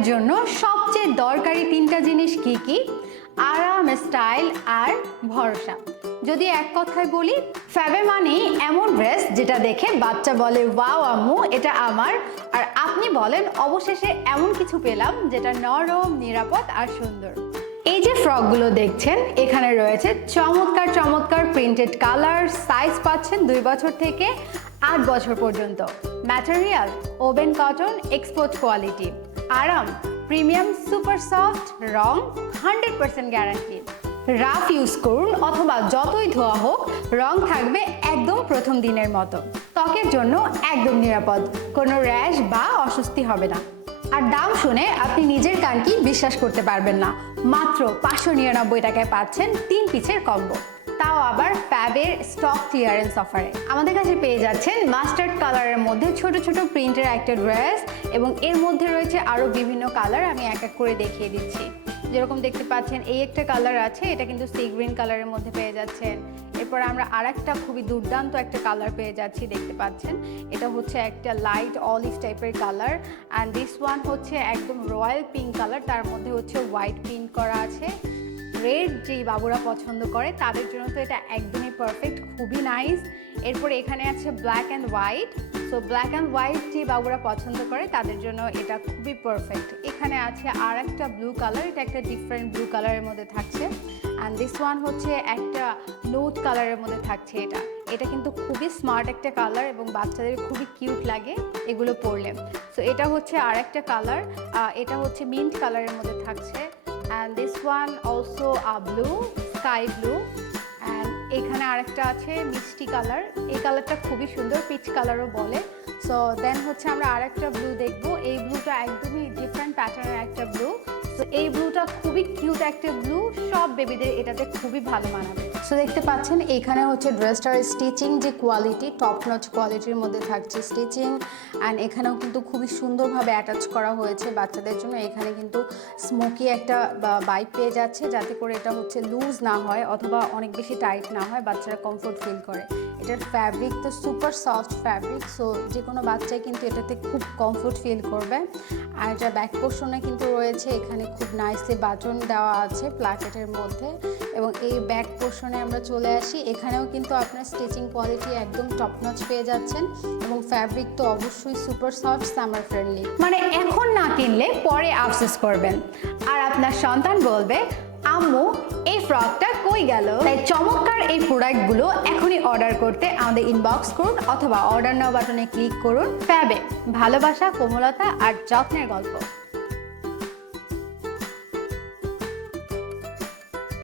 বাচ্চাদের জন্য সবচেয়ে দরকারি তিনটা জিনিস কি কি? আরাম, স্টাইল আর ভরসা। যদি এক কথায় বলি, ফ্যাবে মানে এমন ড্রেস যেটা দেখে বাচ্চা বলে ওয়াও আম্মু এটা আমার, আর আপনি বলেন অবশেষে এমন কিছু পেলাম যেটা নরম, নিরাপদ আর সুন্দর। এই যে ফ্রকগুলো দেখছেন, এখানে রয়েছে চমৎকার চমৎকার প্রিন্টেড কালার। সাইজ পাচ্ছেন 2 বছর থেকে 8 বছর পর্যন্ত। Material oven cotton, export quality. আরাম প্রিমিয়াম সুপার সফট। রং 100% গ্যারান্টি। রাফ ইউজ করুন অথবা যতই ধোয়া হোক, রং থাকবে একদম প্রথম দিনের মতো। ত্বকের জন্য একদম নিরাপদ, কোনো র্যাশ বা অস্বস্তি হবে না। আর দাম শুনে আপনি নিজের কানকে বিশ্বাস করতে পারবেন না। মাত্র 599 টাকায় পাচ্ছেন 3 পিসের কম্বো, তাও আবার ফ্যাবের স্টক ক্লিয়ারেন্স অফারে। আমাদের কাছে পেয়ে যাচ্ছেন মাস্টার্ড কালারের মধ্যে ছোট ছোট প্রিন্টের একটা ড্রেস, এবং এর মধ্যে রয়েছে আরও বিভিন্ন কালার। আমি এক এক করে দেখিয়ে দিচ্ছি। যেরকম দেখতে পাচ্ছেন এই একটা কালার আছে, এটা কিন্তু সি গ্রিন কালারের মধ্যে পেয়ে যাচ্ছেন। এরপর আমরা আরেকটা খুবই দুর্দান্ত একটা কালার পেয়ে যাচ্ছি, দেখতে পাচ্ছেন এটা হচ্ছে একটা লাইট অলিভ টাইপের কালার। অ্যান্ড দিস ওয়ান হচ্ছে একদম রয়্যাল পিঙ্ক কালার, তার মধ্যে হচ্ছে হোয়াইট প্রিন্ট করা আছে। রেড যেই বাবুরা পছন্দ করে তাদের জন্য তো এটা একদমই পারফেক্ট, খুবই নাইস। এরপর এখানে আছে black and white. So black and white যে বাবুরা পছন্দ করে তাদের জন্য এটা খুবই পারফেক্ট। এখানে আছে আর একটা ব্লু কালার, এটা একটা ডিফারেন্ট ব্লু কালারের মধ্যে থাকছে। অ্যান্ড দিস ওয়ান হচ্ছে একটা নোট কালারের মধ্যে থাকছে। এটা কিন্তু খুবই স্মার্ট একটা কালার এবং বাচ্চাদের খুবই কিউট লাগে এগুলো পরলে। সো এটা হচ্ছে আর একটা কালার, এটা হচ্ছে মিন্ট কালারের মধ্যে থাকছে। And this one also a blue, sky blue. And এখানে আরেকটা আছে মিষ্টি কালার, এই কালারটা খুবই সুন্দর, পিচ কালারও বলে। সো দেন হচ্ছে আমরা আরেকটা ব্লু দেখবো। এই ব্লুটা একদমই ডিফারেন্ট প্যাটার্নের একটা ব্লু। সো এই ব্লুটা খুবই কিউট একটা ব্লু, সব বেবিদের এটাতে খুবই ভালো মানাবে। সো দেখতে পাচ্ছেন এখানে হচ্ছে ড্রেসটার স্টিচিং যে কোয়ালিটি, টপ নচ কোয়ালিটির মধ্যে থাকছে স্টিচিং। অ্যান্ড এখানেও কিন্তু খুবই সুন্দরভাবে অ্যাটাচ করা হয়েছে বাচ্চাদের জন্য। এখানে কিন্তু স্মোকি একটা বাইপ পেয়ে যাচ্ছে, যাতে করে এটা হচ্ছে লুজ না হয় অথবা অনেক বেশি টাইট না হয়, বাচ্চারা কমফোর্ট ফিল করে। এটার ফ্যাব্রিক তো সুপার সফট ফ্যাব্রিক, সো যে কোনো বাচ্চাই কিন্তু এটাতে খুব কমফোর্ট ফিল করবে। আর এটা ব্যাক পোর্শনে কিন্তু রয়েছে, এখানে খুব নাইসলি বাটন দেওয়া আছে প্লাকেটের মধ্যে। এবং এই ব্যাক পোর্শনে আমরা চলে আসি, এখানেও কিন্তু আপনার স্টিচিং কোয়ালিটি একদম টপ নচ পেয়ে যাচ্ছেন, এবং ফ্যাব্রিক তো অবশ্যই সুপার সফট, সামার ফ্রেন্ডলি। মানে এখন না কিনলে পরে আফসোস করবেন, আর আপনার সন্তান বলবে আম্মু এই ফ্রকটা কই গেল। তাই চমৎকার এই প্রোডাক্টগুলো এখনই অর্ডার করতে আমাদের ইনবক্স করুন অথবা অর্ডার নাও বাটনে ক্লিক করুন। ফ্যাবে ভালোবাসা, কোমলতা আর যত্নের গল্প।